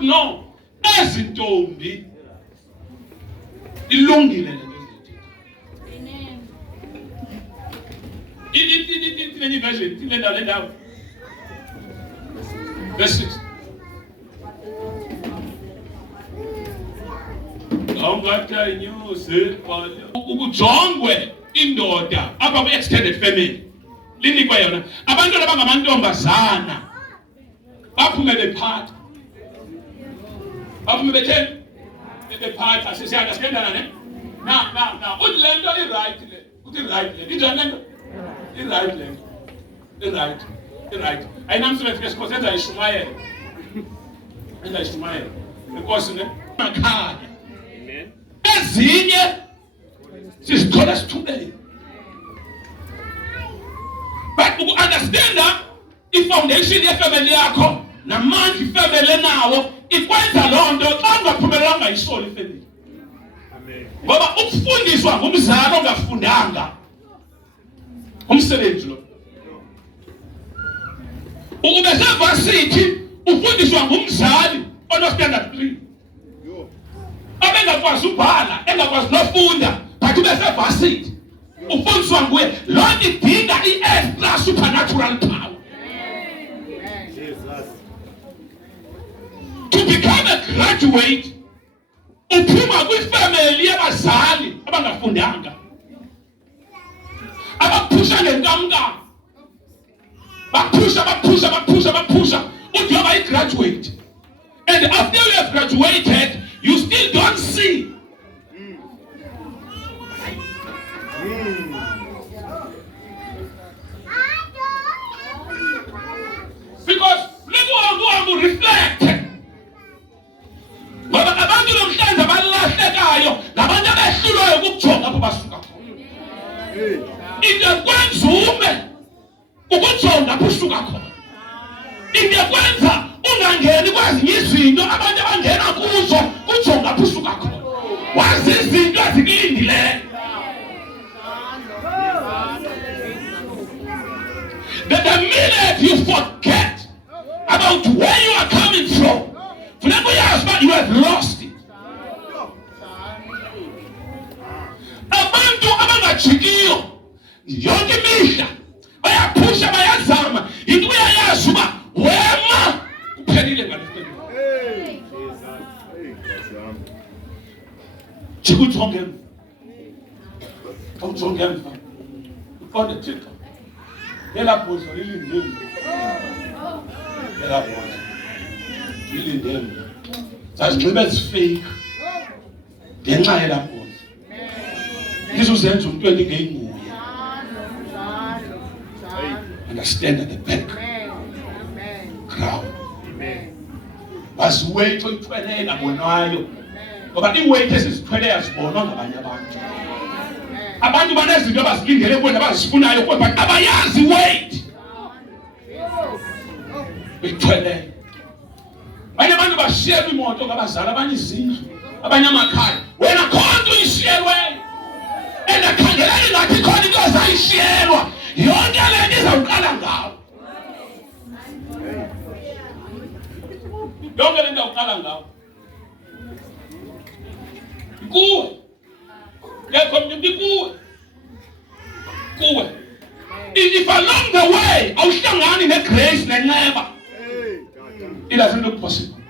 ukuthi no, ezintombi ilungile lento ezithile. Amen. Ini version le ndawo. Verse 6. Ukujongwe indoda apha ku-extended family linikwa yona abantwana abangamantombazana baphume bephatha bephatha siyaunderstandana ne na uthi le nto i-right le uthi right le injani le nto i-right ayinamsebenzi ke sikhoze enza ishumayela enkosi ne makhaya ezinye sizithola sithubeni. But uku-understanda i-foundation yefamily yakho namandla ifamily enawo ikwenza loo nto xa ungaphumelelanga isolo ifamily. Ngoba ukufundiswa ngumzali ongafundanga umsebenzi lo. Ube sevasithi ufundiswa ngumzali ono-standard 3 abengakwazi ubhala engakwazi nofunda but ube sevasithi ufundiswa nguye. Loo nto idinga i-extra supernatural power. To become a graduate uphuma kwifamily yabazali abangafundanga abaphusha ngenkamnkam baphusha uthi yoba i-graduate, and after you have graduated you still don't see. Because lebuhambu reflect ngoba abantu nomhlanza balahlekayo nabantu abehlulwayo ukujonga apho basuka khona. Into kwenza ume ukujonga apho usuka khona. Into kwenza ungangeni kwezinye izinto abantu abangena kuzo kujonga apho usuka khona. Wazi izinto ezikulindileyo. The minute you forget about where you are coming from, you have lost it. Abantu abangajikiyo yonke imihla bayaphusha bayazama into uyayazi uba wema kuphelile ngalefemeli. Jika ujonge emva, awujonge emva uqonde Thixo elabhozo lilindele, elabhozo lilindele zazinxibe ezifake ngenxa yelabhozo lizuzenza umuntu elingenguye. Understand at the back crowd wasiweight oyithweleyo nabonayo ngoba iweight esizithweleyo azibonwa ngabanye abantu banezinto abazilindele kuwe nabazifunayo kodwa abayazi weight oyithweleyo. Abanye abantu bashiyelwa imoto ngabazali, abanye izindlu, abanye amakhaya. Wena khona uyishiyelweyo endakhangelani ngathi khona into ezayishiyelwa yonke le nto izawuqala ngawo. Yonke le nto izawuqala ngawo kuwe. Ngekho mntu kuwe. If along the way awuhlangani negrace nenceba, it doesn't look possible.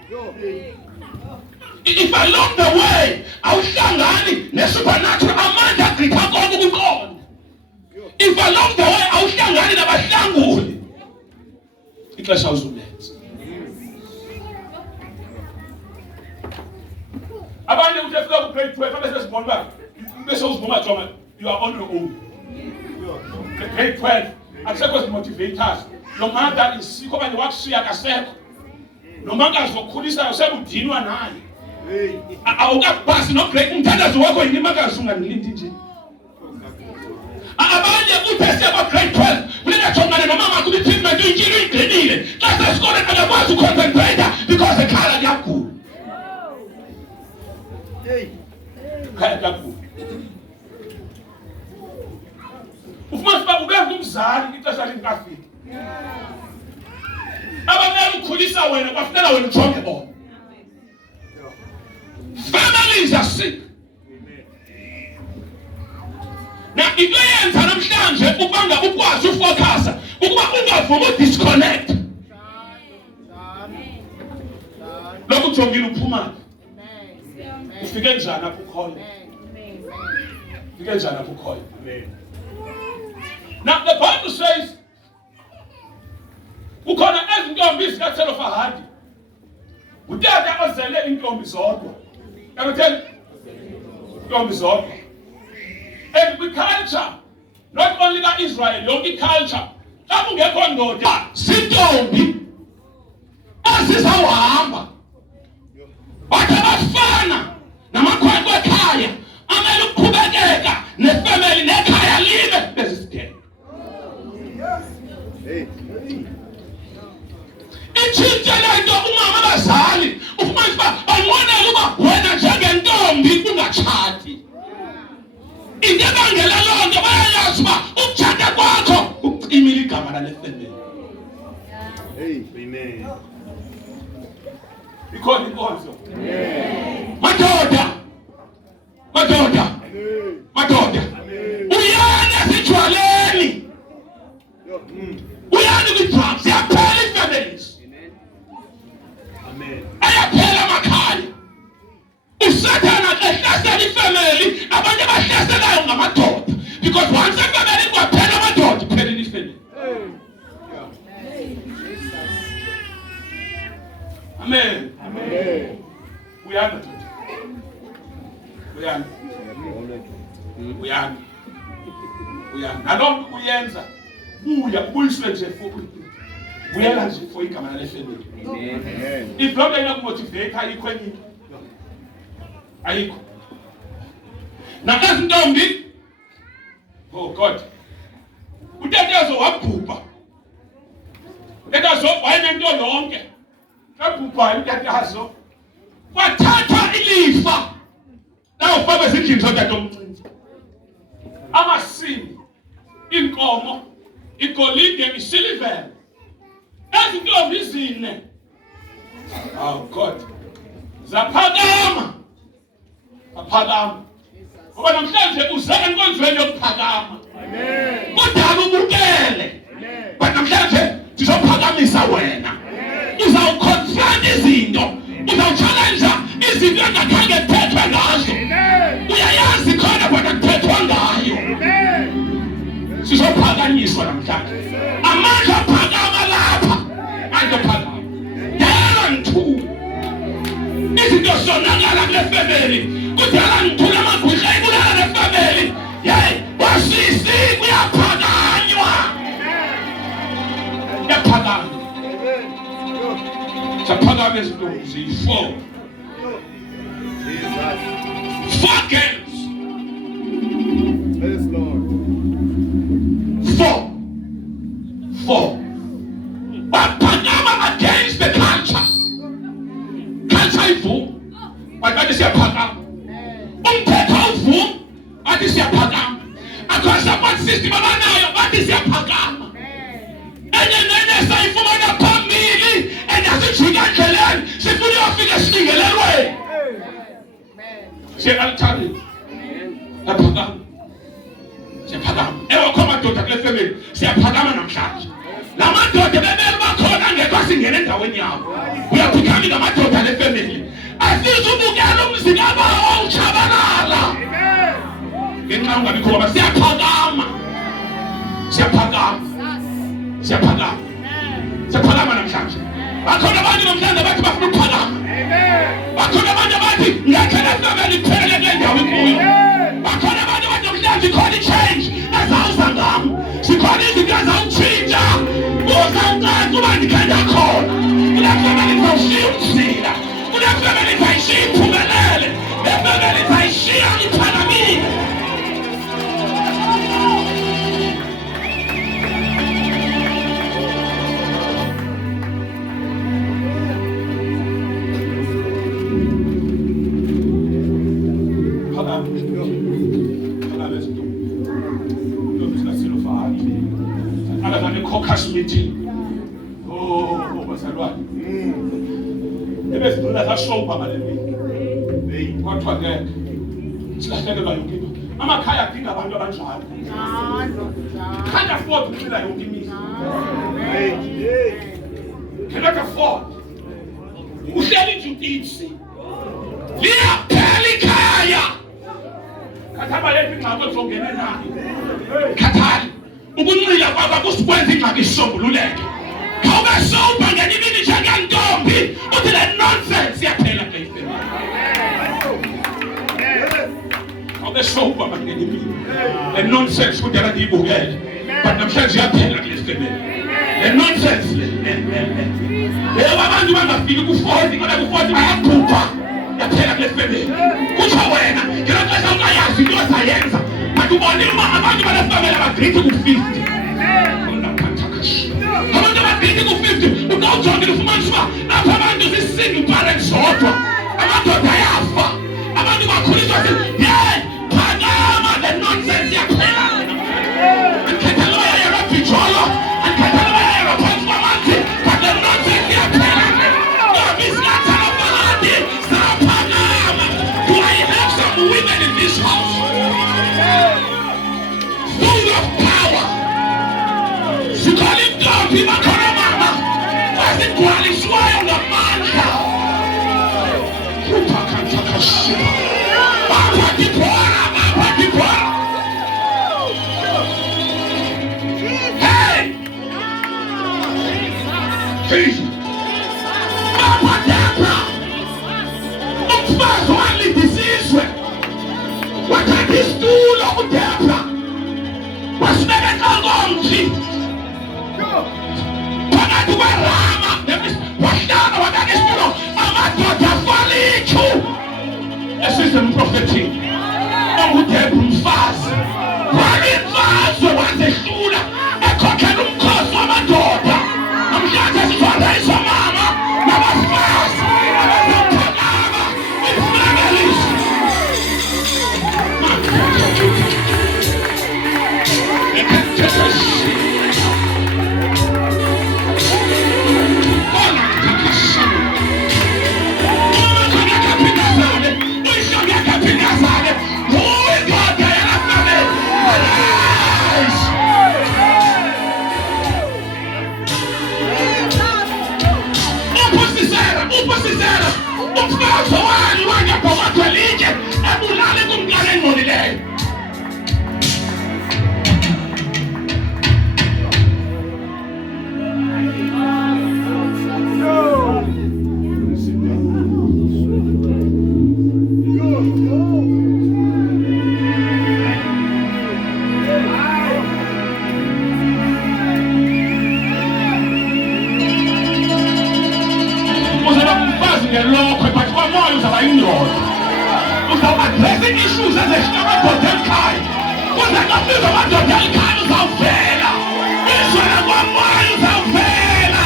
If along the way awuhlangani nesupernatural amandla agqitha konke ukuqonda, if along the way awuhlangani nabahlanguli, ixesha uzulenza. Abanye uthi efika ku grade 12 bese sibona ba bese uzibona jonga you are on your own. Grade 12 akusekho motivators. Lo mother isikho abanye wakushiya kasekho. Noma ngazokhulisa usebudinwa naye. Awukapasi no grade umthandazo wakho yini makazi unganilindi nje. Abanye uthese ba grade 12 kulena jongana nomama kuthi treatment uyintshilu ingqinile. Xa sesikole akakwazi uconcentrate because ekhala kuyakhula. Kaya kakhulu. Ufumana uba ube ngumzali ixesha linkafika. Abanye ukhulisa wena kwafunela wena ujonge bona. families are sick. Na into yenza namhlanje ukubanga ukwazi ufocus ukuba ungavumi udisconnect. Lokhu jongile uphuma. Ufike njani apho ukhoyo? Ufike njani apho ukhoyo? Now the Bible says ukhona ezintombi zikaThelofahadi. Utata ozele intombi zodwa. Yabona intombi zodwa. And we culture, not only that Israel, yonke culture. Xa kungekho ndoda, sintombi azizawuhamba. Bathi abafana namakhwenkwe ekhaya amele ukuqhubekeka nefamily nekhaya libe bezisithele. Itshintshe lento umama abazali ufumanise uba banqwenela uba wena njengentombi ungatshati. Into ebangela loo nto bayayazi uba ukutshata kwakho ukucimile igama lale family. Amen. Ikhona inkonzo. Madoda. Uyana esijwaleni. Uyana kwi-drugs. Yaphela i-families. Amen. Ayaphela amakhaya. Usathana ehlasela i-family, abantu abahlaselayo ngamadoda. Because once a-family kwaphela amadoda, kuphela i-family. Amen. Uyana. Nalonto uyenza ubuyiswe nje buyela nje for igama lale family. Amen. If loo nto inakumotivate ayikho enye into. Ayikho. Nakazintombi, oh God, utetezo wabhubha. Utetezo wayenento yonke. Wabhubha utetezo. Wathatha ilifa. Nawu ufakwe ezindlini zodade omncinci. Amasimi, inkomo, igolide, isilivere. Ezintombi zine. Oh God. Zaphakama. Ngoba namhlanje uze enkonzweni yokuphakama. Amen. Kodwa ubukele. Amen. But namhlanje sizophakamisa wena. Uzawuconfront izinto. Uzawuchallenge izinto engakhange kuthethwe ngazo. Uyayazi khona kodwa kuthethwa ngayo. Amen. Sizophakanyiswa namhlanje. Amandla aphakama lapha. Azophakama. Dela nthu. Izinto zonakala kule family. Kudala ngithula amagwihla ibulala le family. Yayi, wasisi kuyaphakanywa. Yaphakanywa. Saphakama ezintombi ziyi-4. 4 girls. Yes, Lord. 4. Baphakama against the culture. Culture ivuma. Bathi siyaphakama. Umthetho uvuma. Bathi siyaphakama. Akho support system abanayo. Bathi siyaphakama. Enye sayifumana phambili. Enasijika endleleni. Sifuna uyofika esingelelweni. Siyakalithanda. Siyaphakama. Ewe kho madoda kule family. Siyaphakama namhlanje. La madoda bebele bakhona ngekho singene endaweni yabo. Uyaphakama ngamadoda le family. Asizubukela umzikaba owuchabalala. Ngenxa ungabikho ngoba siyaphakama. Siyaphakama namhlanje. Bakhona abantu namhlanje bathi bafuna ukuphakama. Bakhona abantu bathi ngakhela family kuphela kule ndawo ikuyo. Bakhona abantu bathi namhlanje khona i-change ezawuza ngam. Sikhona izinto ezawutshintsha. Uzawucaca uba ndikhanda khona. Kule family ngizawushiya ukuzila. Kule family ngizayishiya iphumelele. Le family ngizayishiya iphakamile. Caucus meeting. Oh, bazalwane. Ebezidlula zashopa ngale week. Kodwa ngeke silahlekelwa yonke into. Amakhaya adinga abantu abanjalo. Can't afford ukuphila yonke imihla. Cannot afford. Uhleli nje utipsi. Liyaphela ikhaya. Kathaba lethi ingxaki ozongena nayo. Khathali. Ukuncila kwakho kusikwenza ingxaki isombululeke. Khawube soba ngenye imini njengentombi uthi le nonsense iyaphela ke ifemini. Khawube soba ngenye imini. Le nonsense kudala ndiyibukele. But namhlanje iyaphela kule ifemini. Le nonsense le. Abantu bangafiki ku-40 kodwa ku-40 bayabhubha. Yaphela kule ifemini. Kutsho wena ngelo xesha ungayazi into ozayenza. But ubone uma abantu balefamily abagrithi ku-50. Abantu abagrithi ku-50 ukawujongile ufumanisa uba apha abantu zi-single parents zodwa. Amadoda ayafa. Abantu bakhuliswa phakama the nonsense yaphela. Andikhetha lo yayelwa bhijolo. Andikhetha lo yayelwa phansi kwamanzi. But the nonsense yaphela. Ntombi zingathana phakathi zaphakama. Do I have some women in this house? Full of power. Sikhona intombi bakhona mama. Ezigcwaliswayo ngamandla. Uphakathakashima. Bapha Dibora. Hey! Jesus. Bapha Deborah. Umfazi walida isizwe. Wathatha isitulo uDeborah. Wasibeka enqongomthi. Phakathi kwerama. Wahlala wathatha isitulo. Amadoda afala ithu. Assistant prophetic. UDeborah umfazi. Wayimfazwe wazehlula. Ekhokhela umkhosi wamadoda. Namhlanje sithola mama nabafazi. Abazophakama. Ifamilies. Umfazi wani wangabhokwa linje ebulale kumntwana engcolileyo. Addressing issues as a amadoda ekhaya. Kuze ngafika amadoda ekhaya uzawuvela. Izwela kwamoya uzawuvela.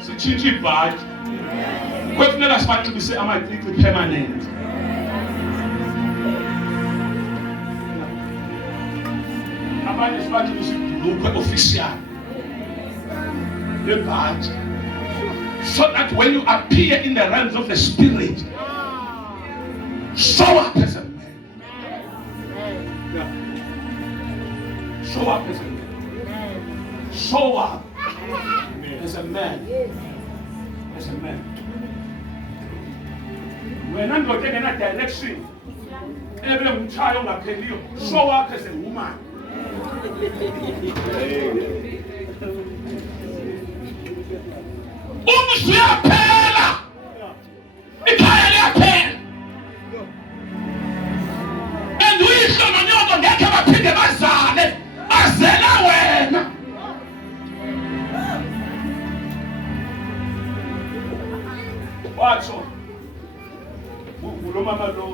Sitshintshe ibhadi. Kwefuneka sibanxibise amacici permanent. Abanye sibanxibise ibhulukwe official. Lebhadi. So that when you appear in the realms of the spirit, show up as a man. Yeah. Show up as a man. Show up as a man. As a man. When I'm going in that direction, every child show up as a woman. umzi uyaphela, ikhaya liyaphela. And uyihlo nonyoko ngekhe baphinde bazale, bazela wena. Watsho lo mama lo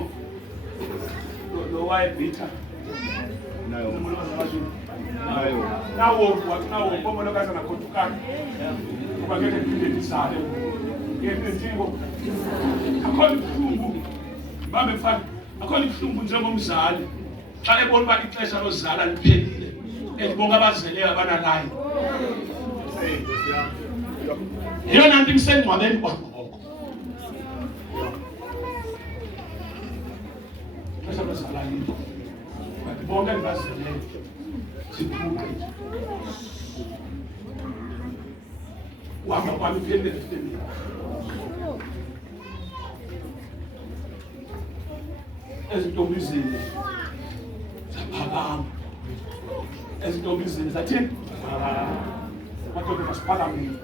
wayebitha nawo bomona kaza nakhothukana kuba ngeke phinde ndisale ngezinto akhona ibuhlungu babe mfana, akhona ibuhlungu njengomzali xa ebona uba ixesha lozala liphelile bonke abazeleyo abanalayo. Yeyona nto imsengcwabeni kwangoko ixesha lozala yinto but bonke endibazeleyo siphuke nje uhamba kwami iphelile efemini. Ezintombizini zaphakama, ezintombizini zathini madoda masiphakamile,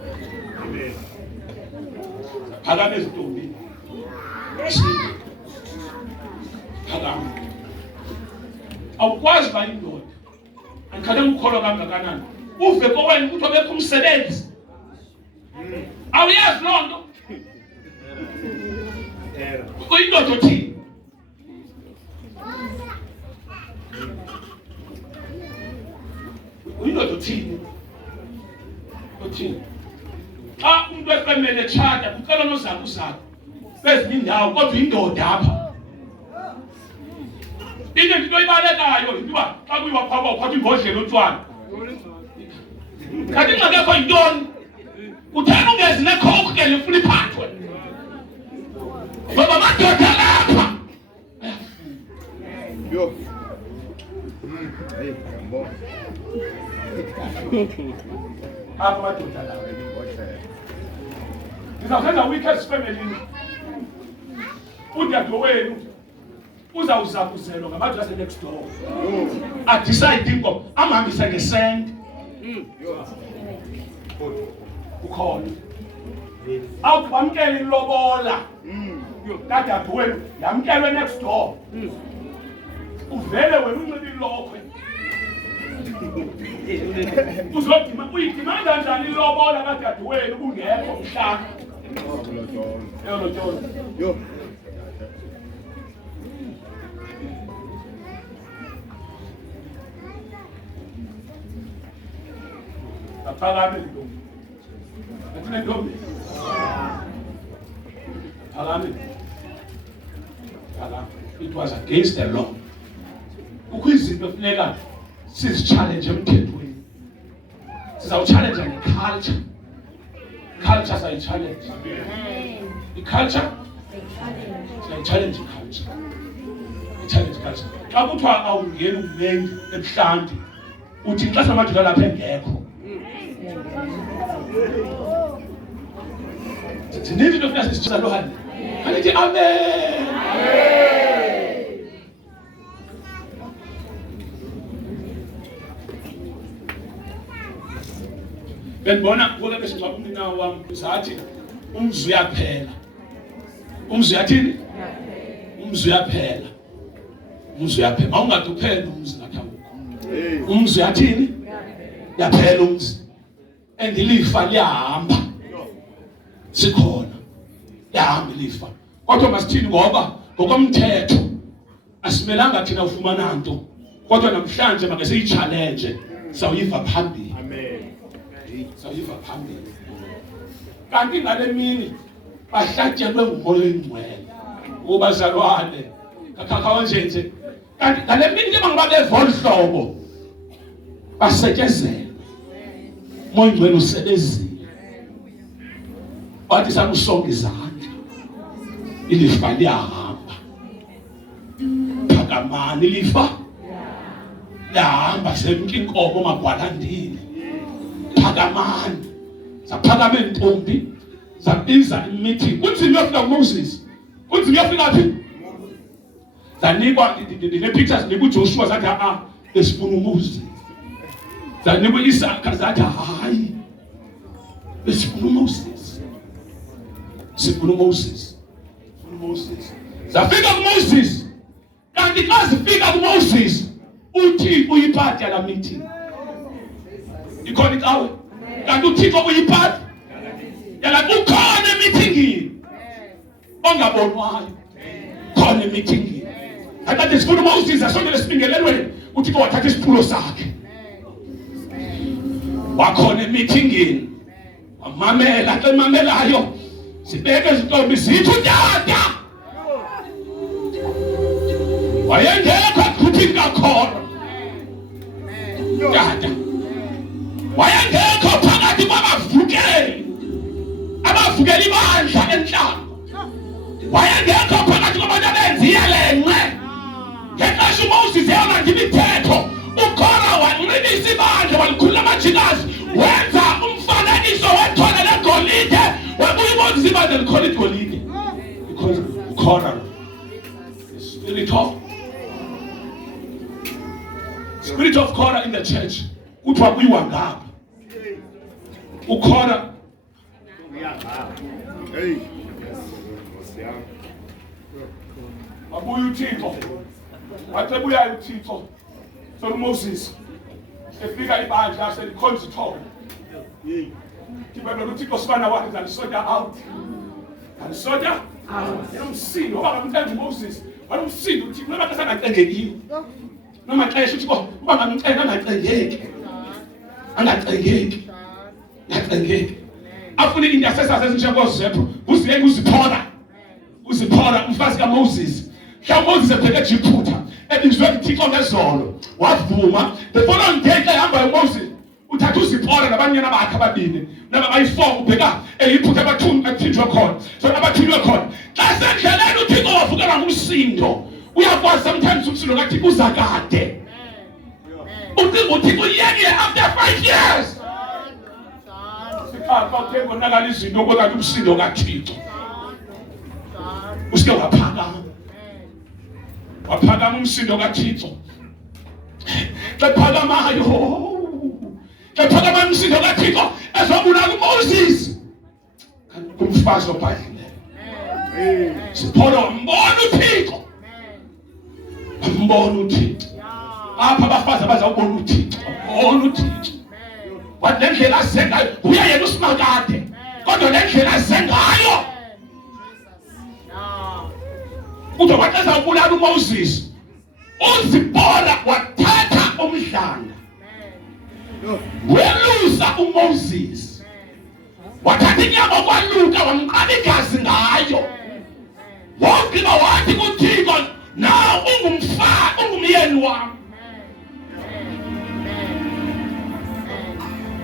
zaphakama ezintombini phakama. Awukwazi uba indoda andikhale ukukholwa kangakanani uve kowena ukuthi obekho umsebenzi. Awuyazi loo nto uyindoda othini? Uyindoda othini? Othini? Xa umuntu efemele etshata kucela nozakho uzakho kwezinye indawo kodwa uyindoda apha. Into into ibalekayo yintoba xa kuyiwa phaa uphatha imbodlela otshwala. Kanti ingxakekho yintoni? Uthena ungezi necoke ke lifuna iphathwe. Ngoba madoda lapha. Yo. Hey, ngiyabona. Apha madoda lapha. Ngizakwenza weekend family. Udade wenu uzawuzakuzelwa ngabantu base next door. Adecide inko amhambisa ngesend. Ukhona awukwamkela ilobola kadade wenu yamkelwe next door. Uvele wena unxibe ilokhwe uzodima uyidimanda njani ilobola kadade wenu kungekho mhlaka yo aphakame ntombi athina ntombi phakame. It was against the law. Kukho izinto kufuneka sizi-challenge emthethweni. Sizawuchallenge ngeculture. Culture sayi-challenge. I-culture sayi-challenge i-culture. I-challenge culture. Xa kuthiwa awungeni umendi ebuhlanti uthi xa samadoda lapha engekho. Zininzi into funeka sisisalohane. Andithi amen. Bendibona kuke besingcwaba umnina wam uzathi umzi uyaphela. Umzi uyathini? Umzi uyaphela. Umzi uyaphela. Mawungade uphele umzi ngathi awukho. Umzi uyathini? Uyaphela umzi. And ilifa liyahamba. Sikhona. Liyahamba ilifa. Kodwa masithini ngoba ngokomthetho asimelanga thina ufumana nto. Kodwa namhlanje make siyi-challenge sawuyiva phambili. Sawuyiva phambili. Kanti ngale mini bahlatyelwe ngumoya oyingcwele. Ubazalwane kakhakhawa nje. Kanti ngale mini ke bangibabeva olu hlobo basetyezelwe. Moya oyingcwele usebenzile. Wathi sakusonga izandla. Ilifa liyahamba. Phakamani ilifa. Liyahamba semke inkomo magwalandini. Phakamani. Saphakama intombi. Zabiza imeeting. Kunzima uyofika kuMoses. Kunzima uyofika phi? Zanikwa ne-pictures nikuJoshua zathi besifuna uMoses. Zanikwa Isaka zathi hayi. Besifuna uMoses. sifuna uMoses. Zafika kuMoses. Kanti xa zifika kuMoses uthi uyiphatha la meeting. Ikhona ikawe. Kanti uThixo uyiphatha. Yala ukhona emeetingini. Ongabonwayo. Khona emeetingini. Akade sifuna uMoses asondele sibingelelweni uThixo wathatha isiphulo sakhe. Wakhona emeetingini. Wamamela ke mamelayo. Sibeke izintombi zithi utata. Wayengekho kuthi ngakhona. Tata. Wayengekho phakathi kwabavukeli. Abavukeli bandla enhlamba. Wayengekho phakathi kwabantu abenza iyalenqe. Ngexesha uMoses eyona imithetho ukhona wanqibisa ibandla walikhulula amajikazi wenza umfanekiso wethole legolide wabuya uMoses ibandla likhona igolide because ukhona spirit of Korah in the church kuthiwa kuyiwa ngapha ukhona wabuya uThixo wathi buya uThixo so uMoses efika ibandla selikhonza ithole kibona uThixo sibana wathi alisoda out umsindo ngoba ngamthenga uMoses walumsindo uthi noma kasangacengekile noma xesha uthi uba ngamcenga angacengeki afune intercessors ezinjengoZepho uziyeke uziphora umfazi kaMoses uMoses ebheke eJiphutha ebizwe uThixo ngezolo wavuma the following day xa ehamba uMoses uthatha uZipora nabanyana bakhe ababini naba bayi4 ubheka eYiphutha abathinjwe khona so abathinywe khona xa sendleleni uThixo wavukela ngumsindo uyakwazi sometimes umsindo kathi uzakade uThixo uyekile after 5 years sikapha kengonakala izinto kodwa umsindo kaThixo usike waphakama umsindo kaThixo xephakamayo xephakama umsindo kaThixo ezobulala uMoses kumfazi obhayile Siphola wambona uThixo apha abafazi abazawubona uThixo wathi lendlela azengayo uya yena usimakade kodwa lendlela azengayo kuthiwa wathi ezawubulala uMoses uZipora wathatha umhlanga welusa uMoses wathatha inyama kwaLuka wamqala igazi ngayo wogqiba wathi kuThixo na ungumyeni wami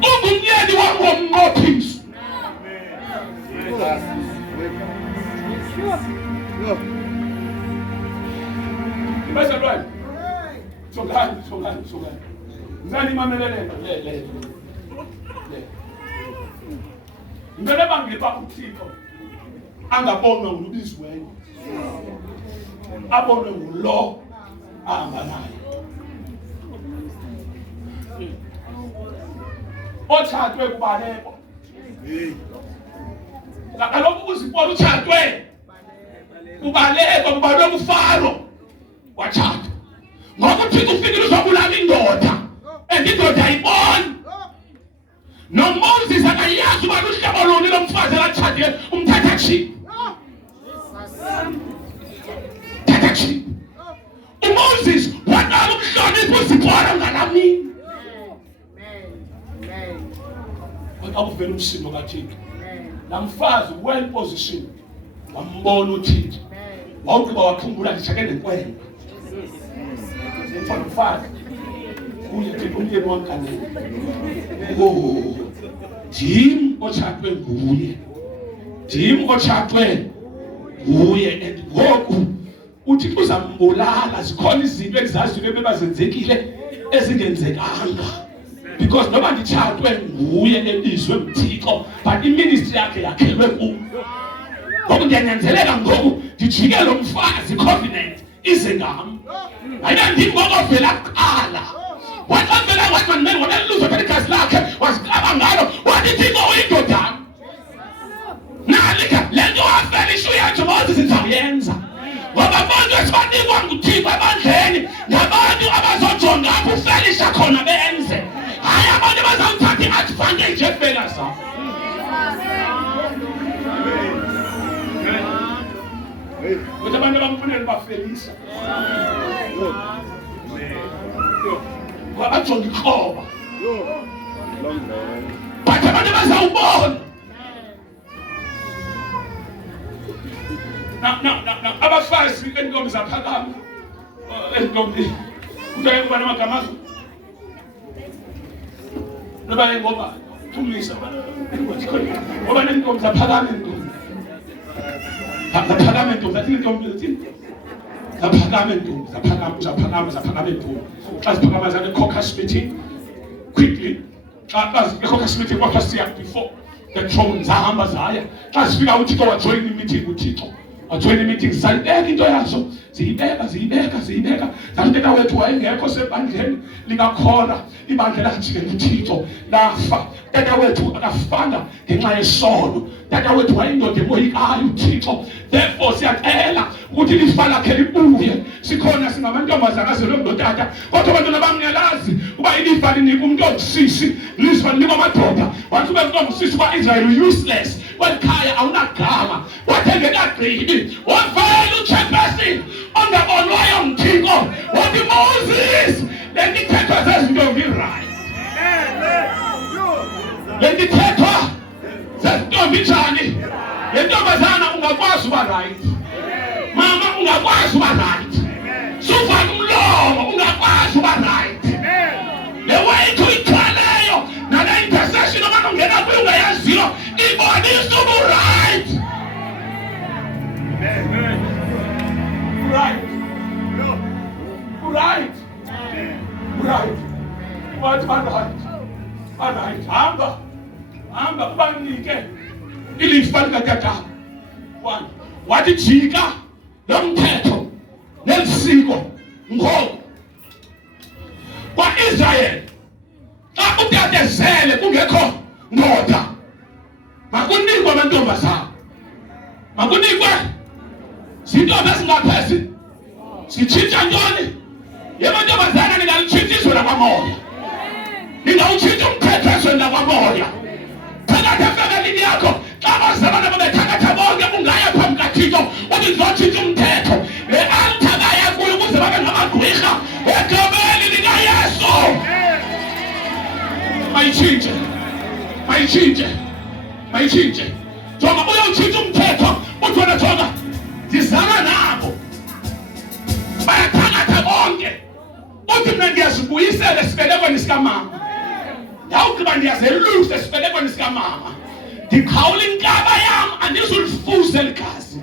ungumyeni wami womnqophisi Imazalwane songani ngani mamelelelo le ngene bangiba uThixo angabonwe ngubizweni abonwe ngulo ahamba naye othathwe kubaleko kaloku uZipora uthathwe kubaleko kubalwe kuFaro wathatha ngoba uThixo ufikile uzobulala indoda indoda ayiboni noMoses akayazi uba luhlobo luni lomfazi alathathile umthatha chi uMoses waqala ukuhlonipha uZipora ngalamini akuvela umsindo kaThixo namfazi well positioned wambona uThixo wawugqiba wakhumbula ngishake nenkwenkwe mfana kuye umyeni wankanele Jim othathwe nguye and ngoku uthi uzambulala zikhona izinto ezaziwe bebazenzekile ezingenzekanga because noma nditshathwe nguye ebizwe uThixo but iministry yakhe yakhelwe kuyo ngoku ndiyanyanzeleka ngoku ndijike lo mfazi covenant ize ngam ayinandimi ngokovela kuqala wakavela wathi mandimele wabeluza phela igazi lakhe waziqaba ngalo wathi Thixo uyindodana nalika lento wabafelisa wabajonga ikroba but abantu bazawubona abafazi entombi zaphakama entombi kuthiwa kuba namagama azo noba ngoba tumisa ngoba nentombi zaphakama entombi zaphakama entombi zathini entombi zathini zaphakama entombi zaphakama entombi xa ziphakama zane caucus meeting quickly xa caucus meeting kwapha siya before the throne zahamba zaya xa zifika uthixo wajoyina imeeting uthixo wajoyina imeeting zayibeka into yazo ziyibeka zathi tata wethu wayengekho sebandleni likakhora ibandla lakujikela uthixo lafa tata wethu akafanga ngenxa yesono tata wethu wayindoda emoyikayo uthixo therefore siyacela ukuthi lifa lakhe libuye sikhona singamantombazana azelwe ngudotata kodwa abantwana bamnyalazi uba ilifa linika umuntu ongusisi lifa linika amadoda wathi ube umuntu ongusisi kwa-Israyeli useless wekhaya awunagama wathengekagqibi wavela uJefesi ongabonwayo mthixo wathi Moses lendithethwa zezintombi right lendithethwa zezintombi njani lentombazana ungakwazi uba right mama ungakwazi uba right suvana umlomo ungakwazi uba right le wethu ithwaleyo nale intercession abantu ungena kuyo ungayaziyo ibonisa ubu right right what right hamba kubanike ilifa likatata one wathi jika lomthetho nelisiko ngoku kwa-Israyeli xa utatezele kungekho ndoda makunikwe amantombazana makunikwe zintombi ezingaphezi sitshintsha ntoni yemantombazana ningalitshintsha izwe lakwamoya ningawutshintsha umthetho ezweni lakwamoya phakathi efemelini yakho xa bazalwana babethakatha bonke ungaya phambi kaThixo uthi ndizotshintsha umthetho le altar baya kuyo ukuze babe ngamagqwirha egameni likaYesu mayitshintshe jonga uyawutshintsha umthetho uthi wena jonga ndizala nabo bayathakatha bonke uthi mna ndiyazibuyisela esibelekweni sikamama ndawugqiba ndiyazeluse esibelekweni sikamama ndiqhawula inkaba yam andizulifuze ligazi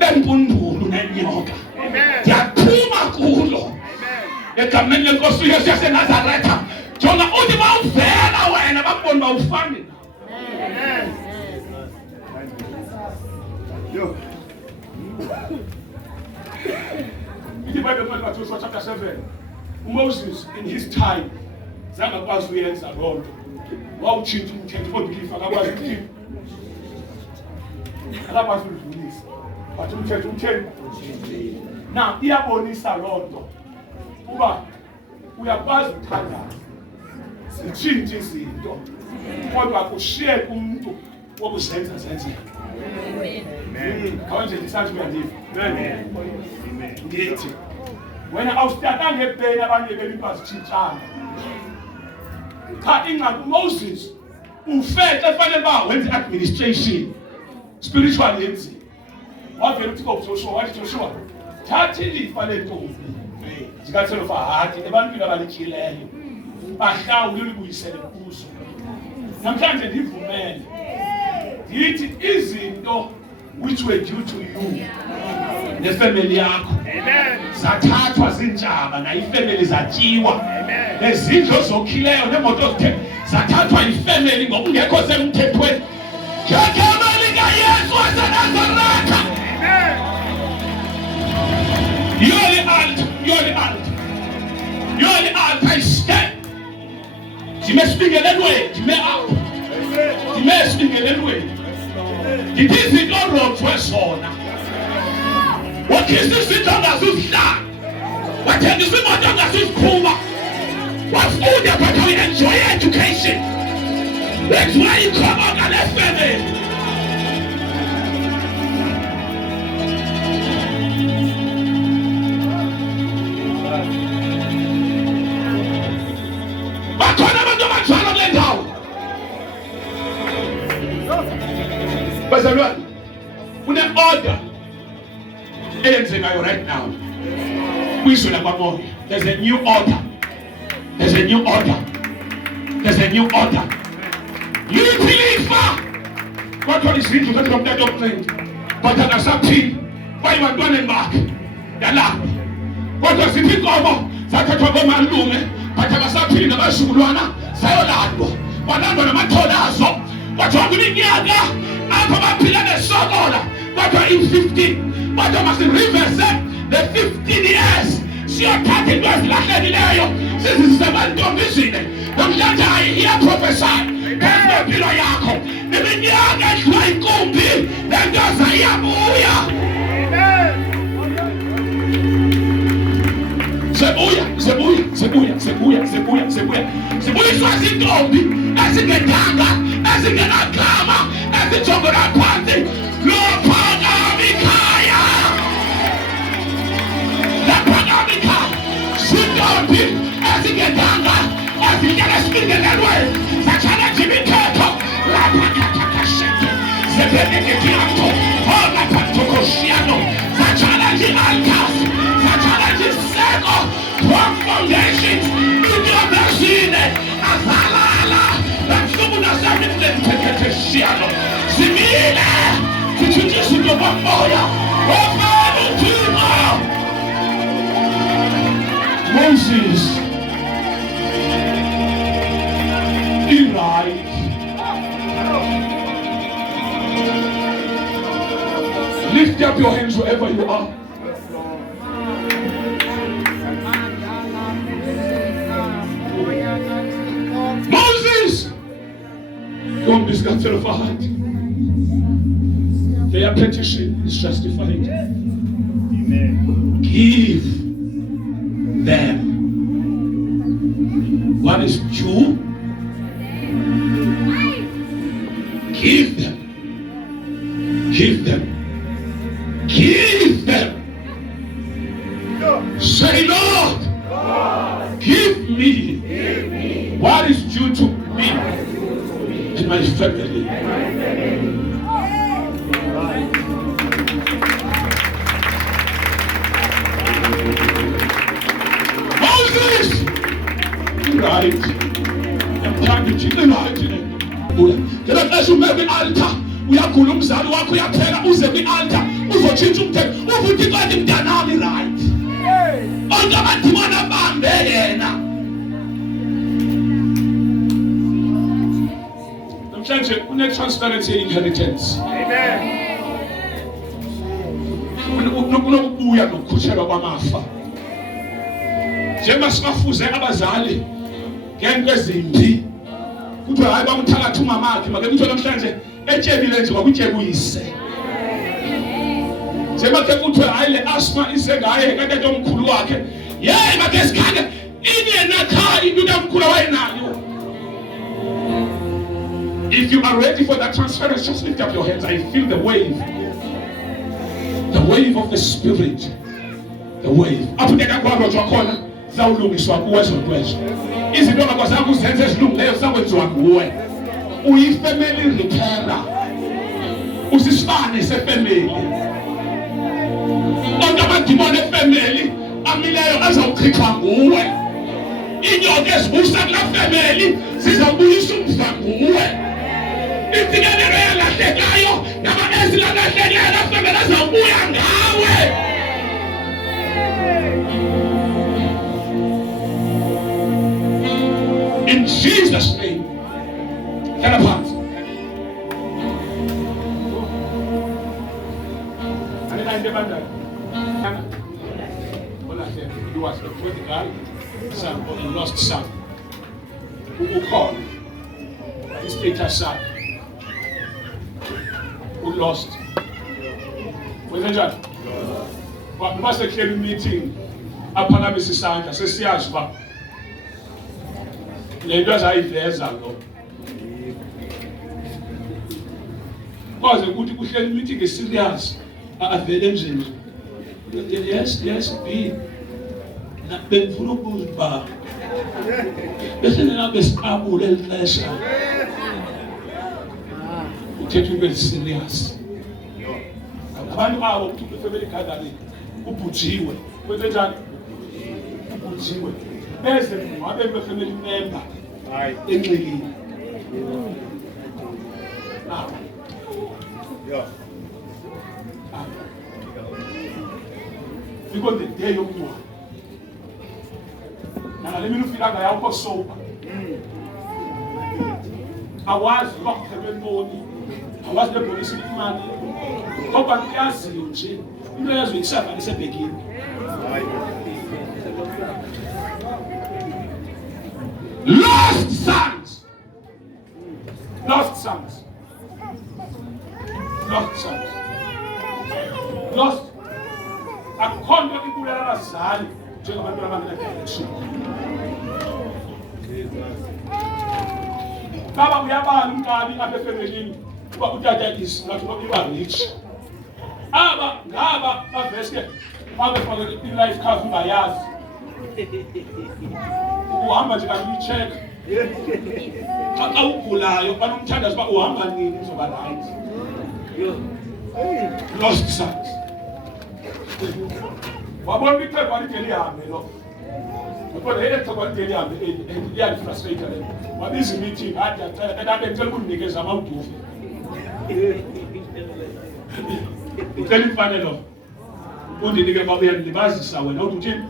lempundulu nenyoka ndiyaphuma kulo egameni lenkosi uYesu yaseNazaretha jonga uthi bawuvela wena babona bawufani Joshua chapter 7 Moses in his time zangakwazi uyenza loo nto wawutshintsha umthetho kodwa akakwazi ukuthini akakwazi udlulisa but umthetho utheni na iyabonisa loo nto kuba uyakwazi ukuthandana zitshintshe izinto kodwa kushiye umuntu wokuzenza zenzeka kanje ndisathi kuyandiva ngithi wena awusitatanga ebheni abanye belibazitshintshana cha ingxaki Moses ufexe efanele ba wenza administration spiritual yenzi wavela uthi kuJoshua wathi Joshua thatha ilifa lentombi zikaThelofahadi ebantwini abalityhileyo bahlawule ulibuyisele kuzo namhlanje ndivumele ndithi izinto which were due to you nefamily yakho zathathwa zinjaba na ifamily zatyiwa nezindlo zokhileyo nemoto zithe zathathwa ifamily ngokungekho semthethweni ngegama likaYesu waseNazaretha yoli altar istep ndime esibingelelweni ndime apho ndime esibingelelweni ndithi izinto orojwe zona wakhisa izinto ongazuzidlala wathengisa imoto ongazuziqhuba wafunda but awuenjoy education that's why you come out and left family. Kunabantu abanjalo kule ndawo. Bazalwane, kune-order eyenzekayo right now. Kwizwe lakwamoya. There's a new order. There's a new order. There's a new order. Yipilifa. Kodwa izindlu zathi ngomthetho omncinci. Kodwa akasaphili. Bayibantwaneni bakhe. Yalapha. Kodwa zithi inkomo zathathwa komalume. Kodwa akasaphili nabashukulwana sayolandwa. Balandwa namathola azo. Kodwa kwiminyaka apho baphila besokola. Kodwa in 15. Kodwa masireverse the 15 years. Siyothatha into ezilahlekeleyo sizisebantombizile. Namhlanje I hear prophesy. Ngempilo yakho iminyaka edlula inkumbi lento zayabuya. Zibuyiswa zintombi ezingendanga ezingenagama ezijongela phansi lophakama ikhaya. Laphakama ikhaya zintombi ezingendanga ezingena esilingelelwe zachallenge imithetho laphakathakasheke zebeneketiato olaphatokoshiano zachallenge i-altars zachallenge iseko from foundations inyobezine azalala namhlubu nasemitlemteketeshiano zimile zitshintshisa into bomoya ofela uthixo. Moses right. Lift up your hands wherever you are. Moses, don't be scattered. Their petition is justified. Amen. Give them what is due. Give them. Give them. Give them. Say, Lord, give me what is due to me and my family. Moses, right. I'm trying to chill right. Kela xesha ume kwi-altar uyagula umzali wakho uyaphela uze kwi-altar uzotshintsha umthetho uvuthi kanti mntanami right. Onke abadimoni abambe yena. Namhlanje une-transparency ye-inheritance. Amen. Kunokubuya nokukhutshelwa kwamafa. Njengoba singafuze abazali ngento ezimbi kuthiwa hayi bamthakatha umamakhe make kuthiwa namhlanje etshebile nje kwakutshebe uyise. Njengoba ke kuthiwa hayi le asthma ise ngaye kanti omkhulu wakhe yey make sikhanda ingena khaya into omkhulu wayenayo. If you are ready for that transference, just lift up your hands. I feel the wave of the spirit, the wave. Apukeka kwalotshwa khona zawulungiswa kuwe zodwesha. Izinto ngakwasangu uzenze ezilungileyo zakwenziwa nguwe. Uyi-family repairer. Usisibane sefamily. Onke amadimoni efamily amileyo azawuchithwa nguwe. Inyoka ezibusa kula family zizawubuyisa umva nguwe. Insikelelo eyalahlekayo nama-ezilalahlekayo la family azawubuya ngawe. In Jesus' name. Get apart. You was a prodigal son or a lost son. Who will call his later son? Who lost? Where's the judge? But we must actually meeting. Apanamis isandla sesiyazi uba lento azayiveza lo. Kwaze ukuthi kuhleli meeting eserious avele endlini. Yes, be. Na bengifuna ukubuza uba bese ninabe siqabule elixesha uthethe into serious abantu abo ukuthi family gathering ubhujiwe kwenze njani ubhujiwe bese ngabe family member hayi enxilini because the day yokungcwaba nangale mina ufika ngayo ukho sober awazi uba kuthebe ntoni awazi lebonisa imali kodwa kuyaziyo nje into yazo ikusava lisebhekini lost sons lost sons lost sons lost akukhona ikulela abazali njengabantu abangena direction baba uyabala umkabi apha efemelini kuba utata is ngathi uba rich aba ngaba baveske babefake i-life cover ungayazi uhamba nje kanti i-check xa ugulayo banomthandazo uba uhamba nini uzoba right lost sons wabona ixhego alide lihambe lo kodwa ile xhego alide lihambe iyalifrustrate le wabiza imeeting athi abe ngicela ukunikeza amawudufu ngicela imfanelo undinike babuye ndibazisa wena uthi uthini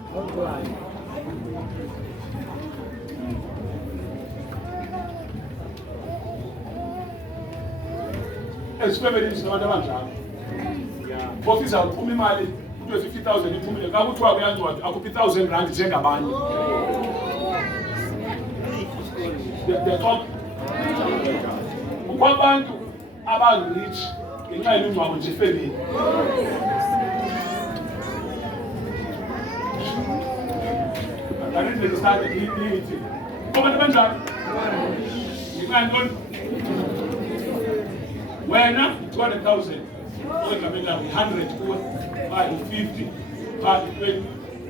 esifemelini sinabantu abanjalo ofisa uphuma imali 50,000 iphumile kakuthiwa kuyanziwa akuphi 1,000 rand njengabanye ukwabantu abangrich ngenxa yelungcwabo nje efemini akanendlekisane lithi abantu abanjalo ngenxa yentoni wena 200,000 owengamela 100 kuwe by 50 by 20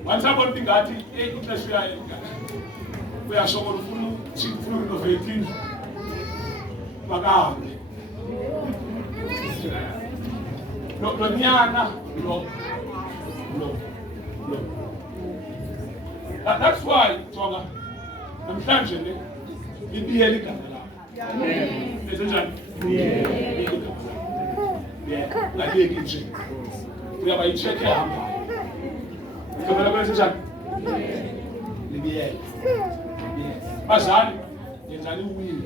wansabona ingathi ixesha yayo uyasokola ufuna urenovate makahambe lo nyana lo that's why Tonga namhlanje le libiyela igama lakho amen bese njani ngakeke nje uyabayicheck ehamba ngicela kwenze njani libiyela bazali yenzani uwini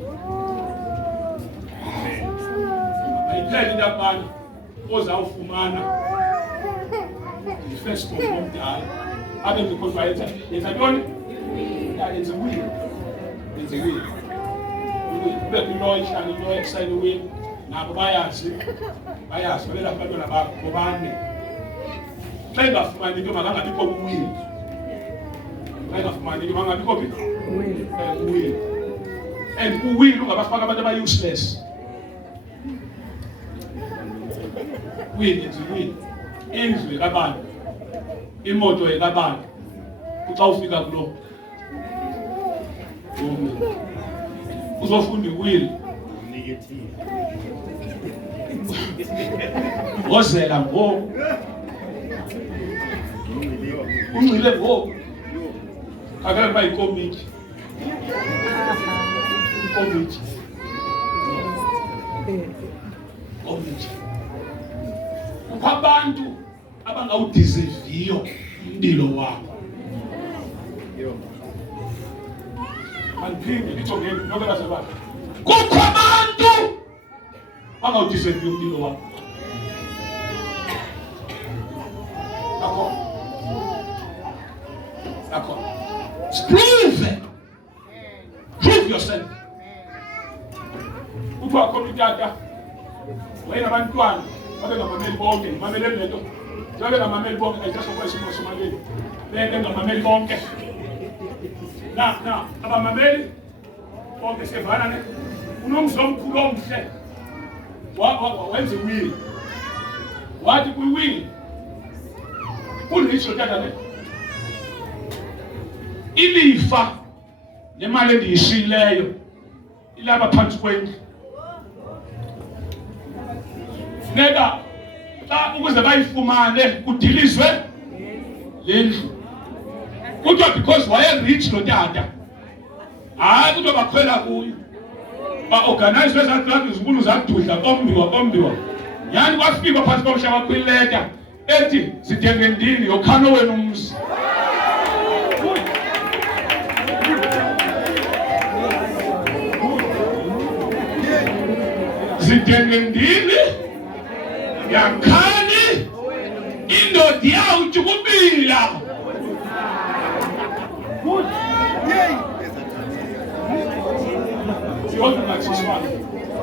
ayiphele into yabani ozawufumana i-first born omdala abe ngikhohlwa yenza ntoni yenze uwini yenze uwini ube kuloyisha ilo exile uwini nabo bayazi babela abantwana bakho bobane xa ingafumani into makangabikho uwini xa ingafumani into makangabikho uwini and uwini ungabafaka abantu aba-useless wini yenza uwini indlu yekabani imoto yekabani xa ufika kulo uzofunda iwili ngozela ngoku ungcile ngoku akele uba yikomiti kukho abantu abangawudiseviyo umlilo wabo andiphinde nditsho ngento noko basebantu kukho abantu bangawudiseviyo umlilo wabo D'accord. Prove yourself. Kuthiwa khona utata wayenabantwana babengamameli bonke mamele lento babengamameli bonke ayisasokwa isimo somaleli bengamameli bonke na abamameli bonke sevana ne unomzi omkhulu omhle wenza iwili wathi kwiwili ulisho tata ne ilifa nemali endiyishiyileyo ilapha phansi kwendlu. Neka xa ukuze bayifumane kudilizwe lendlu. Kuthiwa because waye-rich lo tata, hayi kuthiwa bakhwela kuyo, ba-organize ezaa izikulu zakududla kombiwa. Yani kwafikwa phantsi komhlaba kwileta ethi sidenge ndini yokhano wenu umzi. Sidenge ndini yakhani indoda yawuthi kubila.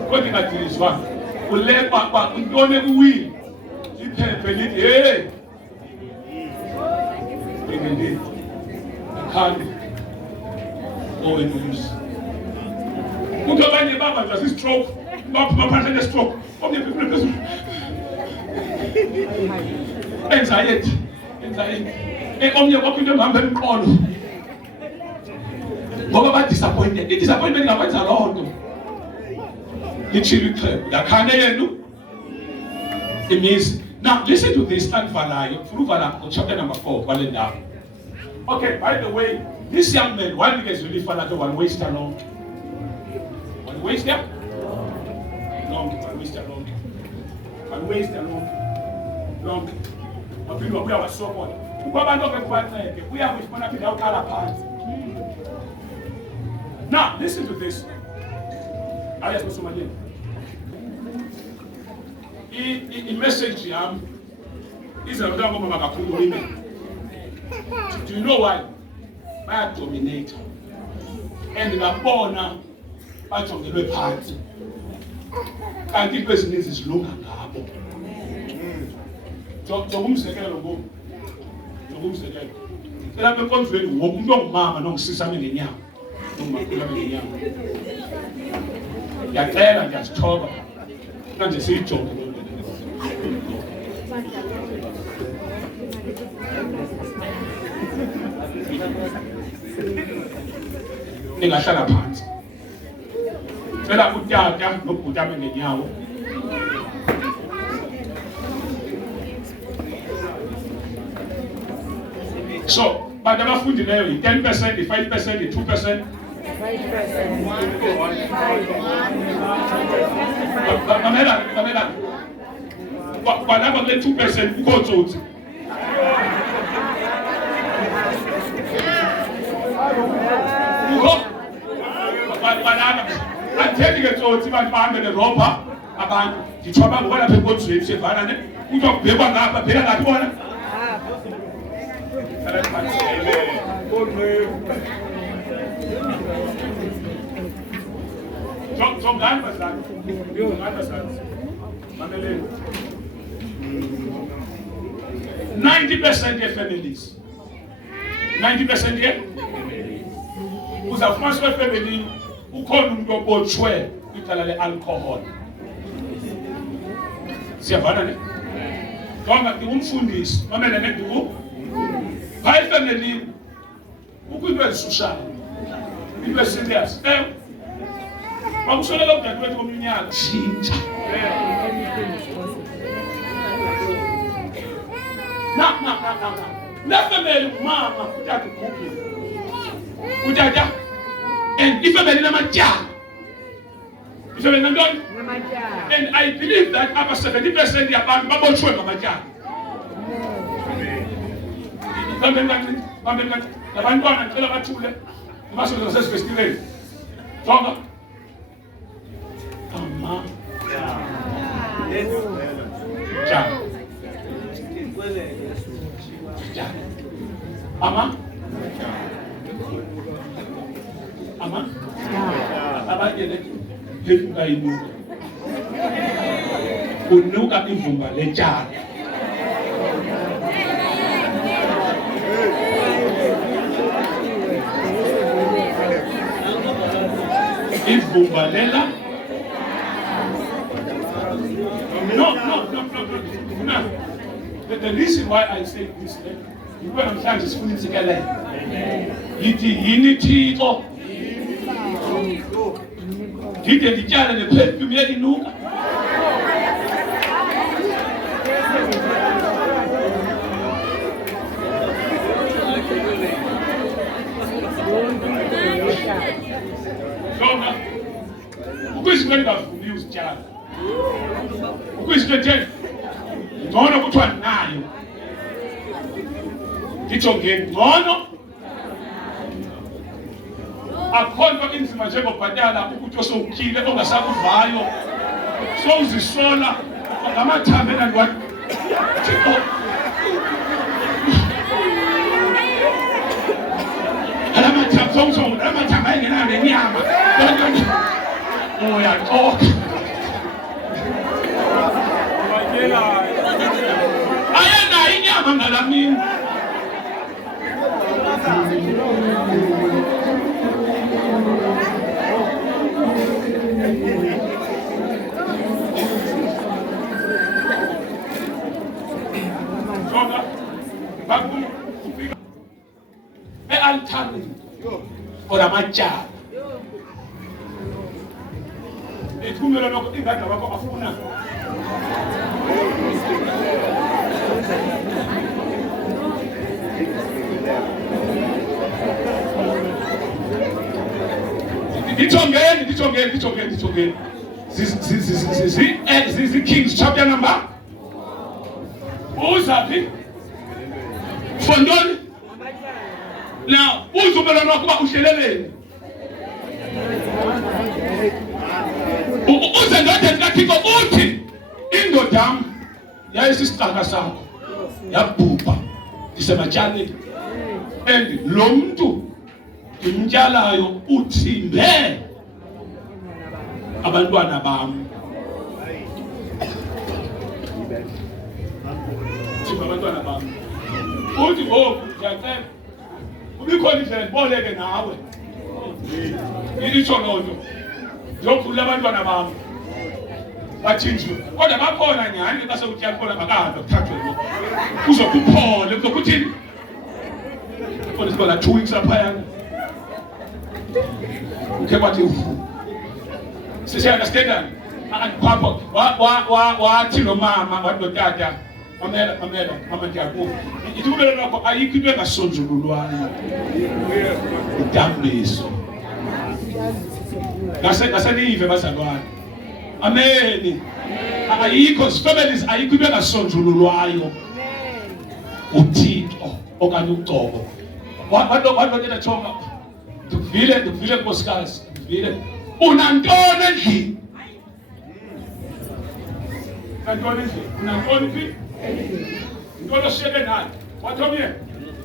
Kodwa ingadilizwanga ulepa intone kuwili iphephe lithi hey ngende akhani owenu umzi. Kuthi abanye babanjwa si-stroke, baphuma phandle ne-stroke, omnye phefumula phezulu. Anxiety. Omnye kwakho into engihamba emqolo ngoba ba-disappointed. I-disappointment ingakwenza loo nto. Literally ixhego yakhane yenu imizi. Now listen to this andivalayo uvala chapter number 4 kwale ndawo. Okay, by the way, this young man wanikezwe ilifa lakhe waliwaste lonke. Waliwaste lonke. Waphinde wabuya wasokola. Ukuba abantu bekubancede kuya kuyifuna phinde awuqala phansi. Now listen to this. I-message yami izawuthi ngomama kakhulu women. Do you know why? Bayadominate. And ngabona bajongelwe phansi. Kanti into ezininzi zilunga ngabo. Umzekelo ngoku. Lapha enkonzweni wonke umuntu ongumama nongisisame ngenyama. Ngiyacela ngiyazithoba manje siyijonge lo nto. Ningahlala phansi. Cela utata nobhutame ngenyawo. So, bantu abafundileyo yi-10%, i-5%, i-2%. Mamela. Kwanapha kule 2% kukho tsotsi. Banana. Andithethi ke tsotsi bantu bahambe nerobha abantu. Nditsho abantu balapha enkonzweni siyevana ne. Kuthiwa kubhekwa ngapha, bheka ngaphi bona? So ngani 90% ye-families. 90% ye? Uzafumana family ukhona umuntu obotshwe kwicala le-alcohol. Siyavana ne? Ngoba ngumfundisi, mamele neduku. Hayi family ukuyinto ezishushayo. Into serious. Bakusolela udadewethu komnyaka tshintsha. Na family mama utata ukhuphi. Utata and ifamily namatyala. Ifamily nantoni? Namatyala. And I believe that about 70% yabantu babotshwe ngamatyala. Bambeni labantwana ngicela bathule amasondo sesifestivali. Jonga. Ama. Ja. Ama. Abanye lephika inuka. Unuka ivumba letyala. Ivumbalela. No. The reason why I say this, you know, I'm trying to school together. Yini Thixo Ngide ndityale neperfume yelinuka. Jonga. Ukwizinto endingavumi uzityala. Ukwizinto etheni? Ngcono kuthiwa nayo. Ngitsho ngengcono. Akho nto inzima njengobhatala ukuthi osowutyile ongasakuvayo. Sowuzisola ngamathambo enandiwathi. Alamathambo engenayo nenyama. Uyaxoka. Ayenayo inyama ngala mini. Altarni ora matyala ethumela lokho ingadi wakho afuna ndithongeni zizi Kings chapter number uzaphi fondoni. Now, uzumelwana wakho uhleleleni. Uzendoda zikaThixo uthi indoda yami yayisisicaka sakho yabhubha isematyaleni. And lo muntu imtyalayo uthimbe abantwana bami. Thimbe abantwana bami. Uthi ngiyacela ubikhona indlela ndiboleke nawe. Itsho loo nto. Ndiyokhulula abantwana bami. Bathinjiwe. Kodwa bakhona nyhani xa sewutyala khona bakahambe kuthathwe lo. Kuzokuphole, kuzokuthini? Kodwa sibona 2 weeks aphayana. Ukhe kwathi sisiya understand. Papa wathi lo mama wathi notata mamela mama ndiyakuva. Ithubelo lakho ayikho into engasonjululwayo. Udambiso. Ngasenive bazalwane. Amen. Ayikho families ayikho into engasonjululwayo. uThixo okanye uCobo. Wadokela thoma. Ndivile nkosikazi, ndivile. Unantoni endlini? Unantoni endlini? Unantoni phi? Into loshiyeke nayo. Wathomye.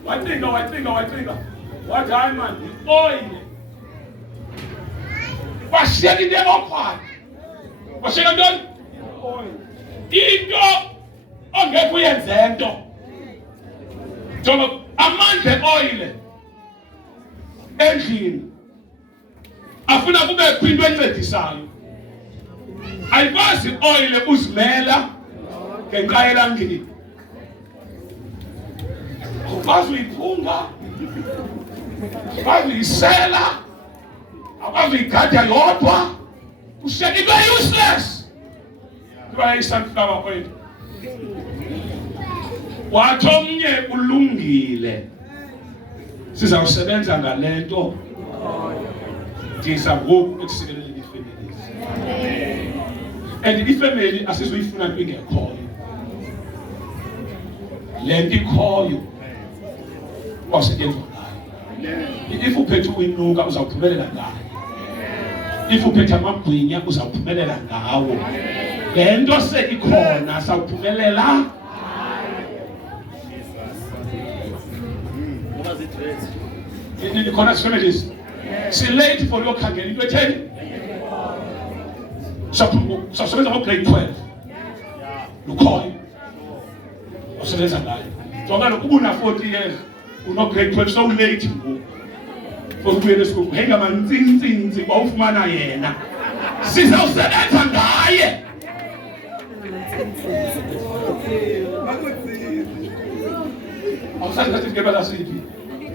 Wacinga. Wathi hayi man, oyile. Washiyeka into ebophayo. Washiyeka ntoni? Into ongeke uyenze nto. Jonga amandla oyile endlini afuna kube into encedisayo. Ayikwazi oyile uzimela ngenxa elangeni. Awukwazi uyiphunga, awukwazi uyisela, awukwazi uyigada yodwa. Ushiyeka into useless. Kuba isunflower oil. Wathi omnye ulungile. Sizawusebenza ngale nto. Ndisa ngoku ekusekeleleni ifamily. And ifamily asizuyifuna into ingekhoyo. Le nto ikhoyo awusetyenzwa ngayo. If uphethe uyinuka uzawuphumelela ngayo. If uphethe amagwinya uzawuphumelela ngawo. Le nto se ikhona sawuphumelela. In the corner families, select for your career. You attend. So some of grade 12. You call him. So there's a guy. So I'm going 40 years. You know grade 12 so late. For grade school, hang a man, things, both man I am. Since I said that's a guy. I was saying that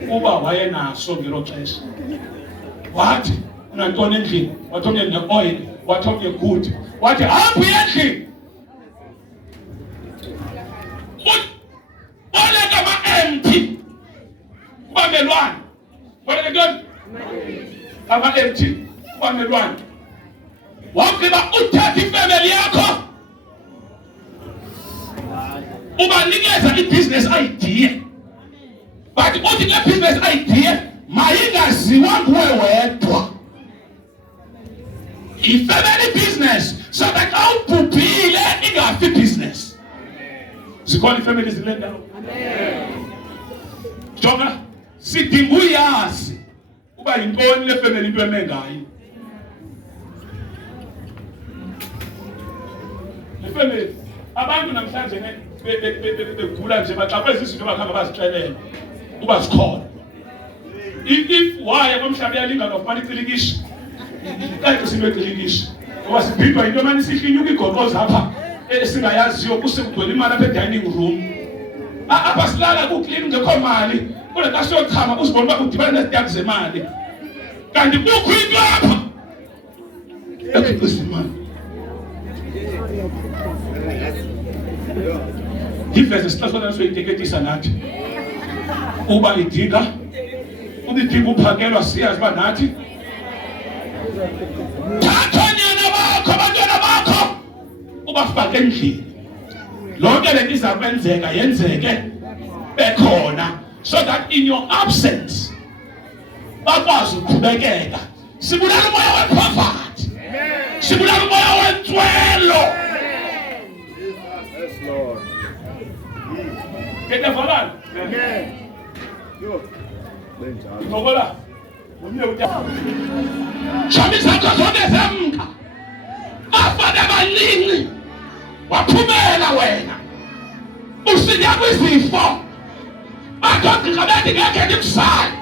Uba wayena so ngelo xesha wathi unantoni endlini, wathi une-oil, wathi une-good, wathi haphu endlini boleka ama-empty kubamelwane, boleka ntoni ama-empty kubamelwane. Wagqiba uthatha ifamily yakho ubanikeza i-business idea, but uthi le business idea mayingaziwa nguwe wedwa, i-family business, so that awubhubhile ingafi business. Zikhona i-family zile ndawo. Jonga, sidinga uyazi uba yintoni le family into eme ngayo. Le family abantu namhlanje begula nje baxapheza izinto bakhambe bazixelele uba zikhona. If why kwamhlaba yalinga ngafumana icilikisha, kanti sinwecilikisha ngoba sibhidwa into manje sihlinyuka igoqoza apha esingayaziyo kusekugcwele imali apha edining room. Apha silala kuclean ngekho mali, kodwa xa siyochama uzibona uba udibana nezityabi zemali, kanti kukho into apha ekhiqiza imali. Iveze sihlahlana soyiteketisa nathi uba idinga uphakelwa siyazi uba nathi thatha nyana bakho abantwana bakho ubafake endlini. Lonke lento izakwenzeka yenzeke bekhona, so that in your absence bakwazi ukuqhubekeka. Sibulala umoya wepoverty, sibulala umoya wentswelo. Yes Lord. Kedevalana. Amen. Yo. Ngoba umnye utya. Shamisa zonke zemka. Afana abaningi. Waphumela wena. Usinya kwizifo. Akho ngabethi ngeke ndikusale.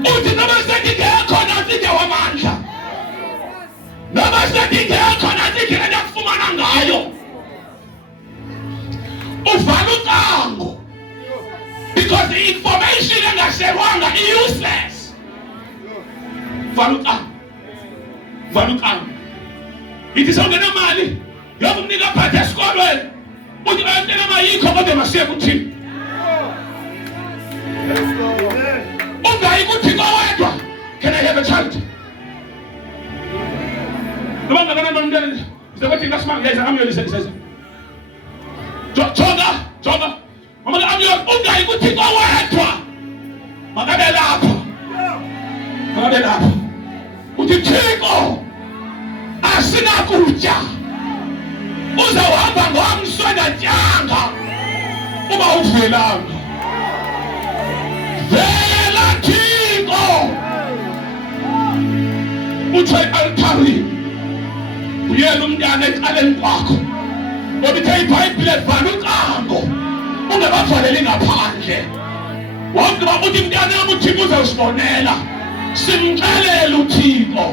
Uthi noma sengekho nathi ke wamandla. Noma sengekho nathi ke ndakufumana ngayo. Uvala ucango. Because the information engasherwanga is useless. Vala ucango. Ithi sawungena mali yokumnika phathe esikolweni. Uthi bayantela mayikho kodwa masiye kuthini. Ungayi kuthini wedwa. Can I have a child? Noma ngakana nomntwana izokuthi ngasimangeza ngamyolisa. Jonga. Mama amyo ungayi kuthi kwawedwa. Makabe lapho. Uthi Thixo asinakutya. Uzawuhamba ngomswena tyanga. Uba uvelanga. Vela Thixo. Uthi altari. Uyena umntana ecaleni kwakho. Obithe iBhayibhile vala ucango. Ungabavaleli ngaphandle. Wonke uthi mntana wami uThixo uzawusibonela. Simxelele uThixo.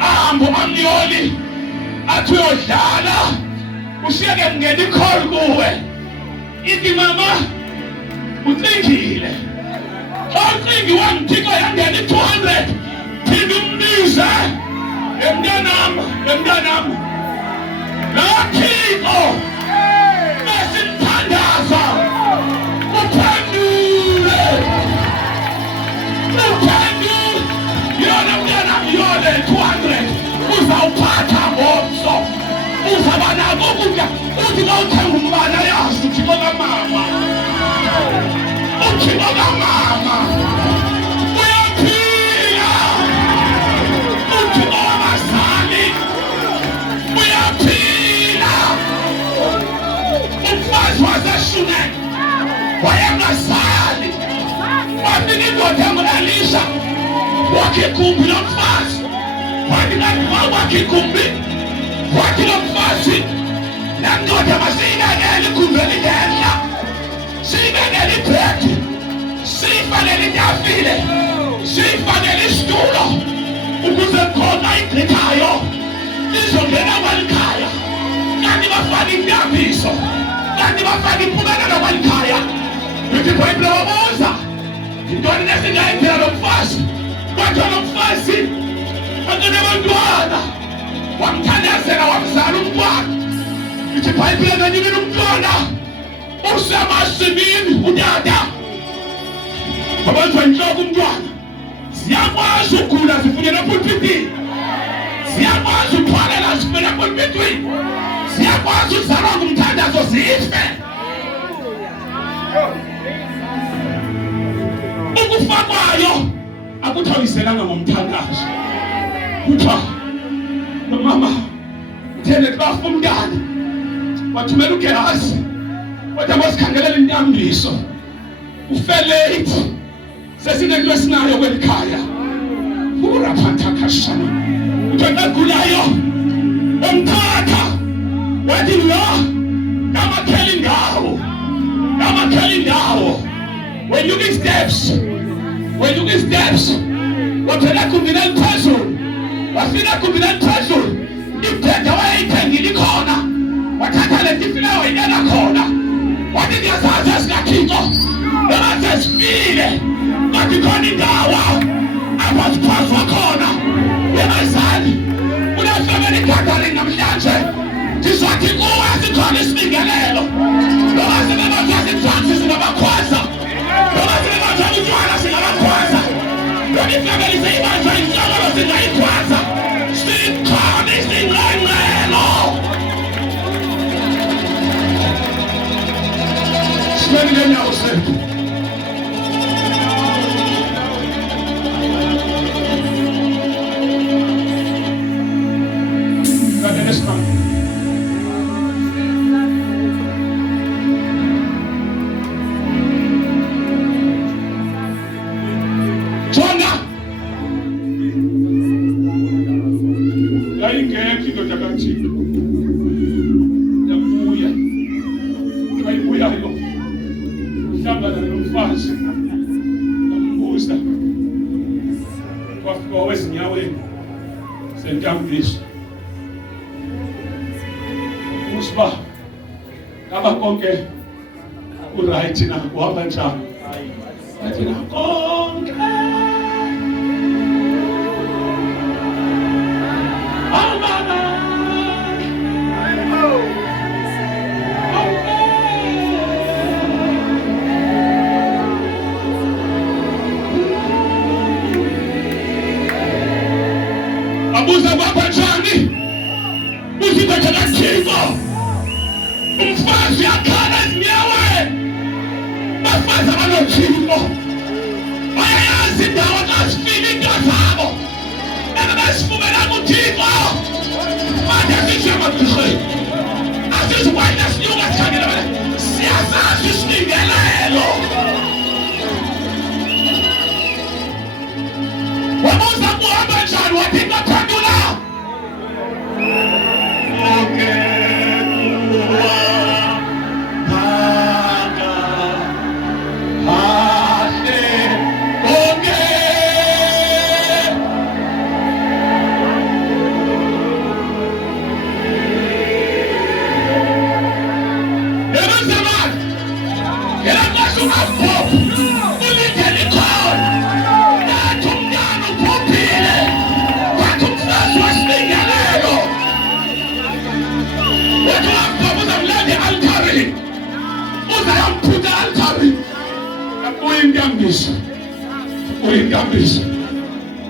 Ahambo amyoli. Athi uyodlala. Usiyeke ngene icall kuwe. Ithi mama ucingile. Xa ucingi wamthixo yangena 200. Phinda umnize. Emntanami. Thixo besimthandaza uphendule yona mntana yole 200 uzawuphatha ngomso uzaba nako ukutya. Uthi xa uthenga umbane yazi uThixo kamama uyaphila. uThixo wabazali uyaphila. Umfazi waseShunem wayengazali. Wafika indoda engu-Elisha wakhe igumbi lomfazi. Wathi wakhe igumbi. Wathi lo mfazi nandoda masiyibekele igumbi elingehla. Siyibekele ibhedi. Siyifakele itafile. Siyifakele isitulo. Ukuze khona igqithayo izongena kwalikhaya. Kanti bafaka intambiso. Kanti bafaka impumelelo kwalikhaya. Uthi iBhayibhile wabuza. Intoni lesingayiphila lo mfazi? wathola umfazi angenabantwana wamthandazela wamzala umntwana. Ithi iBhayibheli enganyikile umntwana usemasimini utata. Abantu inhloko umntwana ziyakwazi ukugula zifunela pulpitini, ziyakwazi ukuthwalela zifuna pulpitini, ziyakwazi ukuzalwa ngumthandazo zife. Ukufa kwayo akuthawiselanga ngomthandazo. Kuthiwa nomama uthele bafa umntana wathumela uGehazi wathi abasikhangelela intambiso ufele ithi sesinento esinayo kwelikhaya uraphatha kashana uthatha gulayo umthatha wathi lo ngamakheli ngawo when you get steps waphela kumbinani phezulu wafika kumbinani phezulu ibheda wayeyithengile khona wathatha le tifile wayinela khona wathi ndiyazazi esikathixo noma sesifile ngathi khona indawo apha siphazwa khona yemazali unahlobela igathering namhlanje ndizathi kuwe sikhona isibingelelo noma sibebazazi ibhansi singabakhwaza noma sibebazazi utywala singabakhwaza noma ifamily seyibanjwa inhlobelo singayikhwaza sikhona isingqengqelo. Simeni lenyawo sethu. Sentambiso usba kama konke uright na kuhamba njani athi na konke abuza baba njani uzibetha kaThixo umfazi akhala ezinyaweni bafazi abanoThixo bayayazi indawo kasifika into zabo ebesifumela kuThixo manje sisemakhaya asizikwazi sinyuka sikhangela bale siyazazi isingelelo wabuza kuhamba njani wathi ngaphendula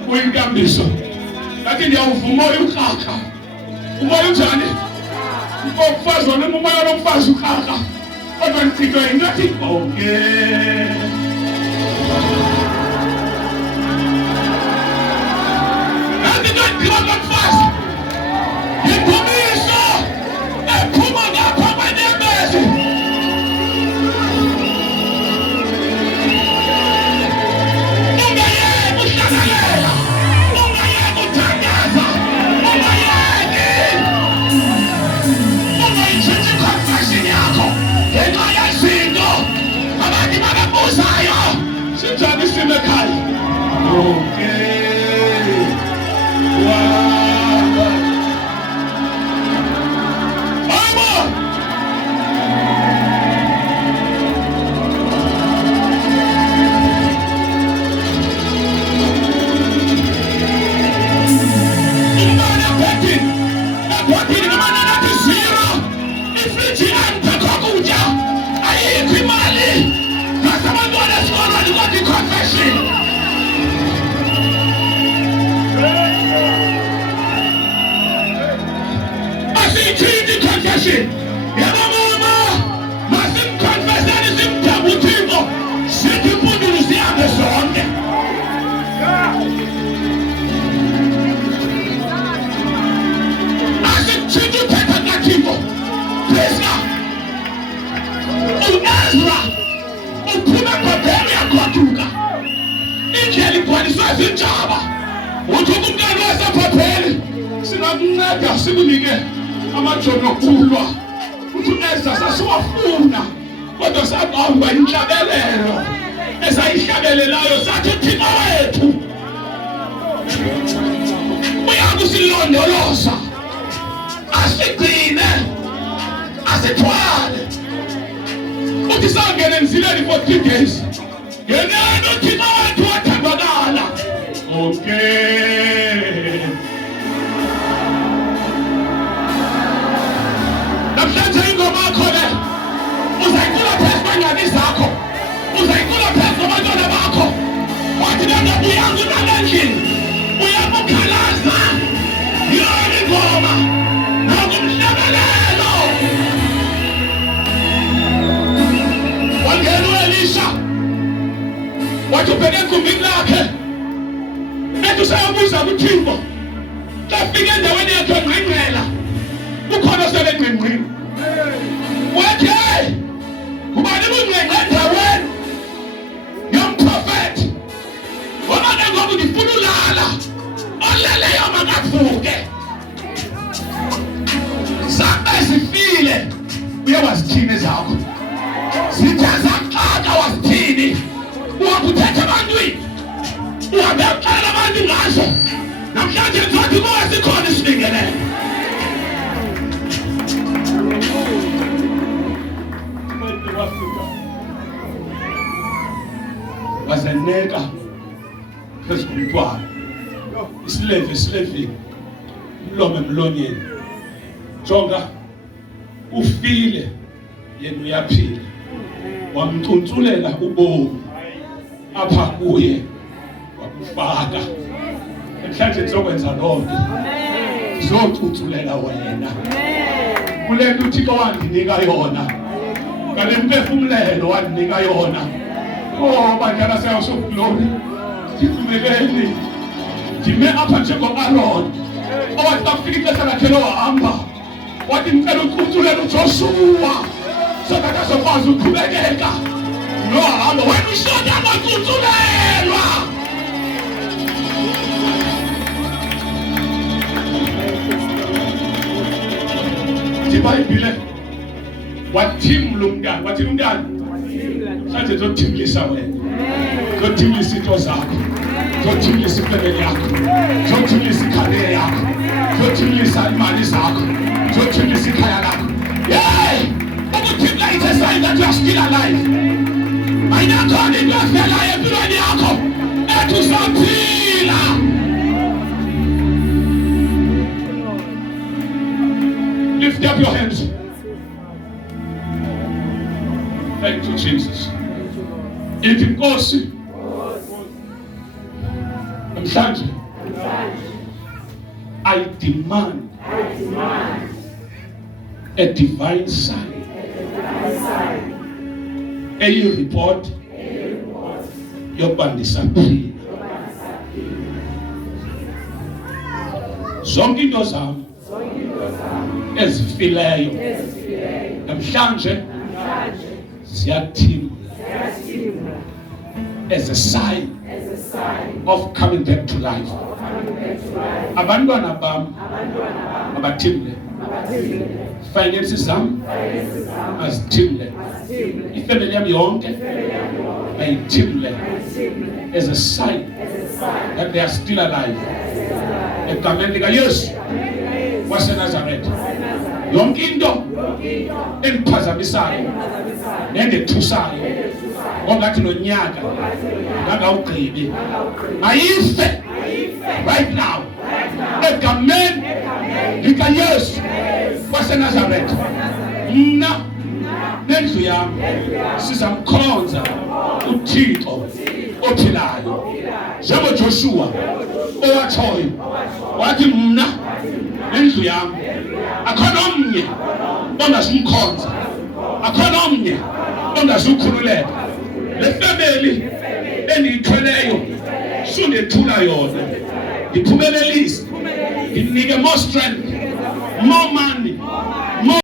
uyinkambiso lakini ndiyawuvuma ukraka umoya unjani umfazi wona umoya lomfazi ukraka kodwa ndichithwe ingathi okay ngathi ngiba ngomfazi yinkumiso ephuma ngapha kwenyembezi sinjani simekhaya okay wow emadodeni ngamanani athi 0. Ifriji angekho kutya, ayikho imali. Nasabantwana esikolweni kodwa i-confession. Asiyithini i-confession? Yebo mama, masimconfesseni simdabu uThixo, sithi impundulu zihambe zonke. Asithinta uthetha kaThixo. Priska, u-Ezra uphuma kodeni yagoduka. Indlela igcwaliswe zintshaba. Uthi umntwana wasephapheli singakunceda sikunike amajono okulwa. Uthi u-Ezra sasiwafuna kodwa sabamba inhlabelelo esayihlabelelayo sathi uThixo wethu uyakusilondoloza, asigcine, asithwale. Uthi sangena emzileni for 3 days. Yenani uThixo wethu wathandakala. Okay. Namhlanje ingoma yakho le uzayicula phezu kwengane zakho, uzayicula phezu kwabantwana bakho. Wathi nangabuyanga unalendlini uyakukhalaza yona ingoma nakumhlabelelo. Wangena u-Elisha wathi ubheke egumbini lakhe ethi usayabuza kuThixo. Kafika endaweni yakhe ngqengqela ukhona osebengqengqini. Wathi hey, ubani bungqengqe endaweni yomprofethi? Wabona ngoba ngifuna ulala, oleleyo makavuke. Zakhe zifile, uyawazithini zakho? Zithe zaxaka wazithini? Uwakuthetha ebantwini, uhambe uxelela abantu ngazo. Namhlanje ngizothi kuba sikhona isibingelelo. Wazeneka phezu komntwana, isileve umlomo emlonyeni. Jonga, ufile yena uyaphila. Wamcuntsulela ubomi apha kuye wakufaka. Namhlanje ngizokwenza lonke, ngizocutsulela wena kule nto uThixo wandinika yona, ngale mphefumlelo wandinika yona. Oh, bantwana se-House of Glory, ndivumeleni ndime apha njengo-Aaron owathi xa kufika ixesha lakhe lohamba wathi ndicela ucutsulela uJoshua so that azokwazi uqhubekeka nohambo. Wena ushota ngocutsulelwa. iBhayibhile wathimla umntana, wathini umntana? Mhlanje zothimlisa wena, zothimlisa into zakho, zothimlisa ifemeli yakho, zothimlisa ikhariya yakho, zothimlisa imali zakho, zothimlisa ikhaya lakho. Hey, ukuthimla is a sign that you are still alive. Ayinakhona into efelayo empilweni yakho ethi usaphila. Lift up your hands. Thank you, Jesus. Ithi Nkosi, namhlanje I demand a divine sign, a report yokuba ndisaphila. Zonke into zam ezifileyo namhlanje ziyathimla as a sign of coming back to life. Abantwana bam abathimle, finances zam azithimle, ifamily yam yonke ayithimle as a sign that they are still alive. Egameni likaYesu waseNazaretha, yonke into endiphazamisayo nendethusayo ongathi nonyaka ngangawugqibi ayife right now egameni likaYesu waseNazaretha, mna nendlu yami sizamkhonza uThixo ophilayo. NjengoJoshua owatshoyo wathi, mna nendlu yami akhona omnye ongazumkhonza, akhona omnye ongazukhululeka. Le family endiyithweleyo sundethula yona, ngiphumelelise, nginike more strength, more money,